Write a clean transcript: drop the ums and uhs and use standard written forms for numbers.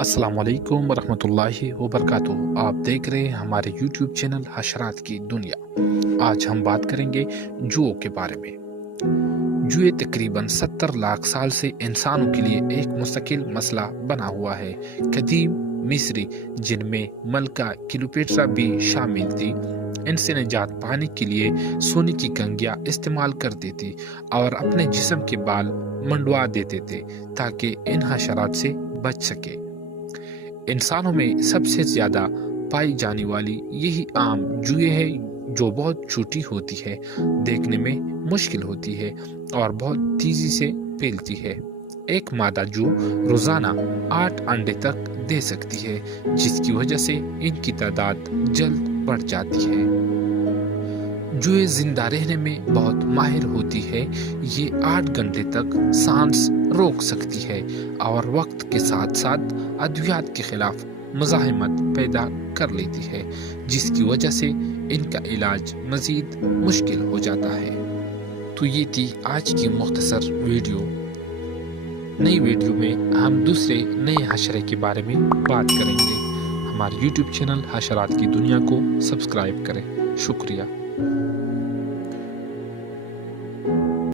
अस्सलाम वालेकुम वरहमतुल्लाहि वबरकातुहू। आप देख रहे हैं हमारे YouTube चैनल हशरात की दुनिया। आज हम बात करेंगे जुओं के बारे में। जुए तकरीबन 70 लाख साल से इंसानों के लिए एक मुस्तकिल मसला बना हुआ है। कदीम मिस्री, जिनमें मलका क्लियोपेट्रा भी शामिल थी, इनसे निजात पाने के लिए सोने की कंगियां इस्तेमाल करते थे और अपने जिस्म के बाल मंडवा देते थे ताकि इन हशरात से बच सके। इंसानों में सबसे ज्यादा पाई जाने वाली यही आम जुए है, जो बहुत छोटी होती है, देखने में मुश्किल होती है और बहुत तेजी से फैलती है। एक मादा जू रोजाना 8 अंडे तक दे सकती है, जिसकी वजह से इनकी तादाद जल्द बढ़ जाती है। जुए जिंदा रहने में बहुत माहिर होती है। ये 8 घंटे तक सांस रोक सकती है और वक्त के साथ साथ अद्वियात के खिलाफ मुजाहिमत पैदा कर लेती है, जिसकी वजह से इनका इलाज मजीद मुश्किल हो जाता है। तो ये थी आज की मुख्तसर वीडियो। नई वीडियो में हम दूसरे नए हशरे के बारे में बात करेंगे। हमारे YouTube चैनल हशरात की दुनिया को सब्सक्राइब करें। शुक्रिया।